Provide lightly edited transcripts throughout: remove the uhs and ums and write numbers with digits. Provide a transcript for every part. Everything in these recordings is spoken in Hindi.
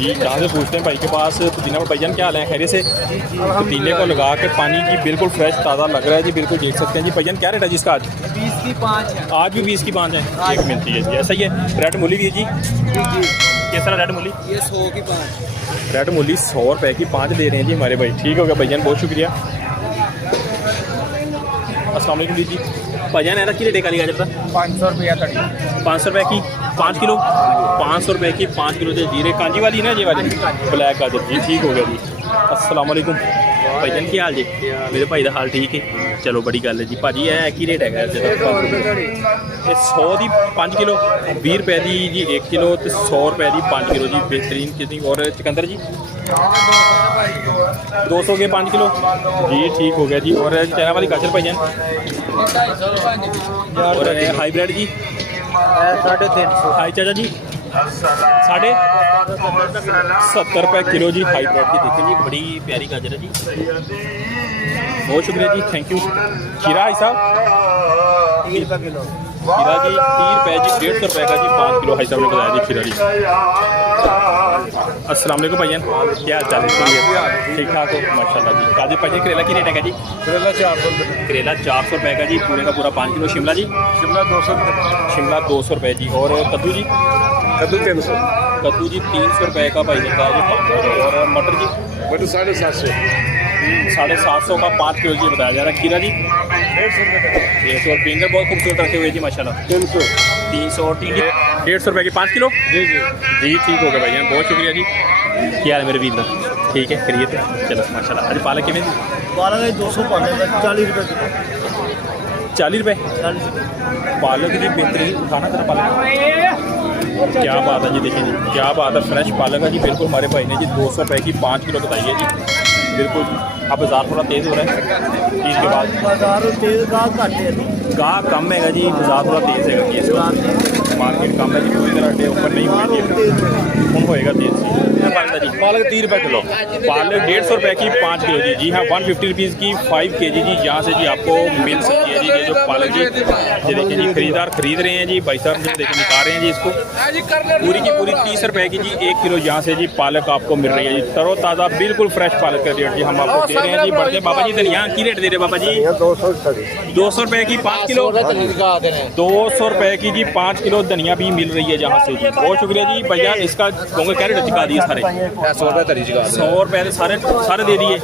जी जहाँ से पूछते हैं भाई के पास पुदीना पर। भाईजान क्या हाल है, खैरियत से? पुदीने को लगा के पानी की बिल्कुल फ्रेश ताज़ा लग रहा है जी, बिल्कुल देख सकते हैं जी। भाईजान क्या रेट है जिसका आज? 20 की 5 है। आज भी 20 की 5 है, एक मिलती है जी, ऐसा ही है। रेड मूली भी है जी, किस तरह रेड मूली? ये 100 की 5। रेड मूली 100 रुपये की 5 दे रहे हैं जी हमारे भाई। ठीक हो गया भाईजान, बहुत शुक्रिया। अस्सलाम वालेकुम जी। भाईजान ऐसा की रेट है काली गाजर का? 500 रुपया तक। 500 रुपये की 5 किलो, 500 रुपये की 5 किलो जो जीरे कांजी वाली ना, ये वाली ब्लैक गाजर जी। ठीक हो गया जी। अस्सलाम वालेकुम भाईजान, क्या हाल जी? मेरे भाई का हाल ठीक है, चलो बड़ी गल है जी। भाजी है की रेट है? 100 की 5 किलो, 20 रुपये की जी 1 किलो, तो 100 रुपये की 5 किलो जी, बेहतरीन कितनी। और चुकंदर जी 200 के 5 किलो जी। ठीक हो गया जी। और चाइना वाली गाजर भाईजान, और हाईब्रिड जी 350। हाई चाचा जी 70 रुपये किलो जी हाईब्रिड की। देखिए जी बड़ी प्यारी गाजर है जी, बहुत शुक्रिया जी, थैंक यू। खीरा भाई साहब 30 रुपये किलो। खीरा जी 30 रुपये जी, 150 रुपये का जी 5 किलो। भाई साहब ने बताया जी खीरा जी। अस्सलाम वालेकुम भाईजान, क्या हाल चाल है? ठीक ठाक हो माशाल्लाह जी। काजी भाईजान करेला की रेट है जी? करेला 400 रुपये। करेला 400 रुपये का जी, पूरे का पूरा 5 किलो। शिमला जी? शिमला 200 रुपये। शिमला 200 रुपये जी। और कद्दू जी? कद्दू 300। कद्दू जी 300 रुपये का भाई ने बताया जी 5 किलो। और मटर जी? बटू 750। 750 का 5 किलो जी बताया जा रहा है। खीरा जी 150 रुपये। 150। और फिंगर बहुत खूबसूरत रखे हुए जी माशाल्लाह। 300। 300 और 150 रुपये की 5 किलो जी जी जी। ठीक हो गया भाई, बहुत शुक्रिया जी। क्या हाल है मेरे वीर का? ठीक है, खरीद चलो माशाल्लाह। अरे पालक किमें? पालक 200 पालक 40 रुपये किलो। 40 रुपये 40 रुपये। पालक जी, बेहतरीन खाना तेरा पालक, क्या बात है जी। देखिए जी क्या बात है, फ्रेश पालक है जी बिल्कुल। हमारे भाई ने जी 200 रुपये की 5 किलो बताई है जी, बिल्कुल। अब बाज़ार थोड़ा तेज़ हो रहा है ईद के बाद, बाजार तेज गाह घट है। गाह कम है जी, बाज़ार थोड़ा तेज़ है कि इस बार मार्केट कम है जी, पूरी तरह अड्डे ऊपर नहीं हुए जी, हम होएगा तेज़ जी। पालक 30 रुपये किलो। पालक 150 रुपये की 5 किलो जी। जी हाँ, 150 रुपीज़ की 5 kg जी यहाँ से जी आपको मिल सकती है जी। ये जो पालक जी, ये देखिए जी खरीदार खरीद रहे हैं जी, भाई साहब जो देखिए निकाल रहे हैं जी इसको। पूरी की पूरी 30 रुपये की जी 1 किलो यहाँ से जी पालक आपको मिल रही है जी, तरोताज़ा बिल्कुल फ्रेश पालक का रेट जी हम आपको दे रहे हैं जी। बढ़ते बाबा जी धनिया की रेट दे रहे बाबा जी? 200 रुपये की 5 किलो, 200 रुपये की जी 5 किलो धनिया भी मिल रही है जहाँ से जी। बहुत शुक्रिया जी भैया। इसका गोंगल क्या रेट चुका दिए सारे? 100 रुपये तरी चुका। 100 रुपये के सारे सारे दे दिए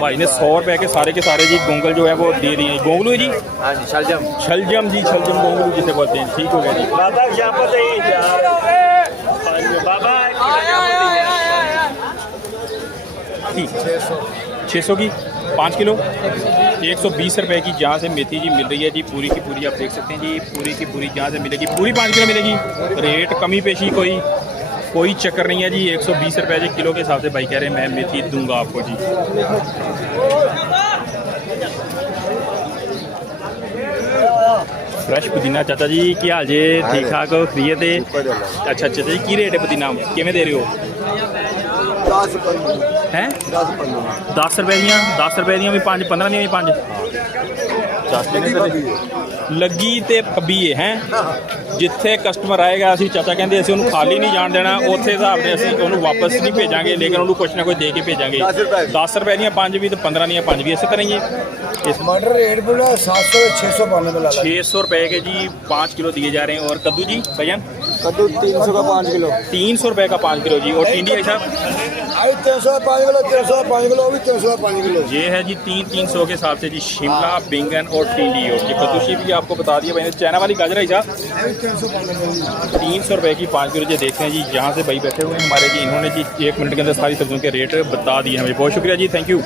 भाई ने। 100 रुपये के सारे जी गोंगल जो है वो दे दिए। गोंगलू है जी? हाँ जी शलजम। शलजम जी, शलजम गोंगलू जिसे बोलते हैं। ठीक हो गया जी। बाबा यहाँ पर बाबा 600 की 5 किलो, 120 रुपये की जहाँ से मेथी जी मिल रही है जी, पूरी की पूरी आप देख सकते हैं जी, पूरी की पूरी जहाँ से मिलेगी पूरी 5 किलो मिलेगी। रेट कमी पेशी कोई चक्कर नहीं है जी। 120 रुपये जी किलो के हिसाब से भाई कह रहे हैं मैं मेथी दूंगा आपको जी। फ्रेश पुदीना चाचा जी क्या हाल जी? ठीक ठाक हो, खरीद है? अच्छा अच्छा जी, की रेट है पुदीना किमें दे रहे हो? हैं 10 रुपये दियाँ, 10 रुपये दियाँ भी 5, 15 दियाँ भी 5, 10 लगी तो कभी है जिथे कस्टमर आएगा ਅਸੀਂ ਚਾਚਾ ਕਹਿੰਦੇ ਅਸੀਂ ਉਹਨੂੰ ਖਾਲੀ ਨਹੀਂ ਜਾਣ ਦੇਣਾ, ਉੱਥੇ ਹਿਸਾਬ ਦੇ ਅਸੀਂ ਉਹਨੂੰ ਵਾਪਸ ਨਹੀਂ ਭੇਜਾਂਗੇ, ਲੇਕਿਨ ਉਹਨੂੰ ਕੁਛ ਨਾ ਕੁਛ ਦੇ ਕੇ ਭੇਜਾਂਗੇ। 10 रुपये ਦੀਆਂ 5 भी तो 15 ਦੀਆਂ 5 भी, इसी तरह ही है। टमाटर रेट बोला 700 600 पाने में 600 रुपये के जी 5 किलो दिए जा रहे हैं। और कद्दू जी भैया? कद्दू 300 का 5 किलो। 300 रुपये का 5 किलो जी। और टिंडी है साहब? 300 का 5 किलो, 300 का 5 किलो, भी 300 का 5 किलो। ये है जी 300 के हिसाब से जी शिमला, बैंगन और टिंडी। और ये कद्दूशी भी आपको बता दिया भाई ने। चाइना वाली गाजर है साहब 300 रुपये की 5 किलो। जी देखते हैं जी यहाँ से भाई बैठे हुए हैं हमारे जी, इन्होंने जी 1 मिनट के अंदर सारी सब्जियों के रेट बता दिए हमें। बहुत शुक्रिया जी, थैंक यू।